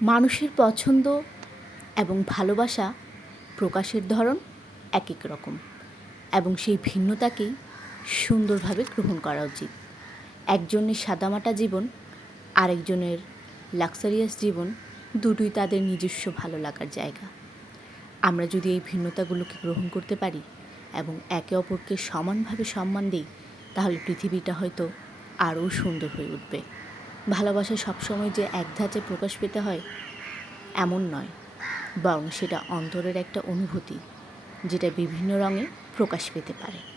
মানুষের পছন্দ এবং ভালোবাসা প্রকাশের ধরন এক এক রকম এবং সেই ভিন্নতাকেই সুন্দরভাবে গ্রহণ করা উচিত। একজনের সাদামাটা জীবন, আরেকজনের লাক্সারিয়াস জীবন, দুটোই তাদের নিজস্ব ভালো লাগার জায়গা। আমরা যদি এই ভিন্নতাগুলোকে গ্রহণ করতে পারি এবং একে অপরকে সমানভাবে সম্মান দিই, তাহলে পৃথিবীটা হয়তো আরও সুন্দর হয়ে উঠবে। ভালোবাসা সবসময় যে এক ধাঁচে প্রকাশ পেতে হয় এমন নয়, বরং সেটা অন্তরের একটা অনুভূতি, যেটা বিভিন্ন রঙে প্রকাশ পেতে পারে।